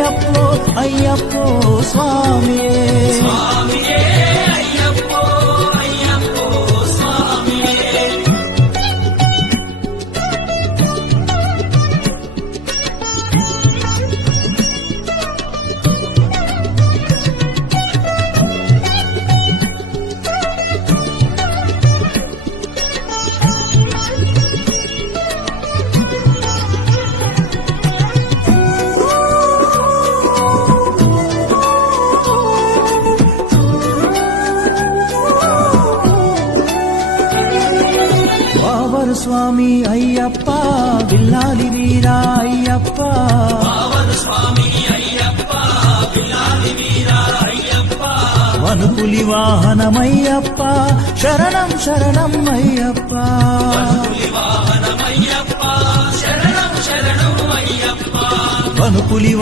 అయ్యప్పో అయ్యప్పో స్వామియే స్వామి అయ్యప్ప బిల్లాలి వీరా అయ్యప్ప వనుపులి వాహనమయ్యప్ప శరణం శరణం అయ్యప్ప వనుపులి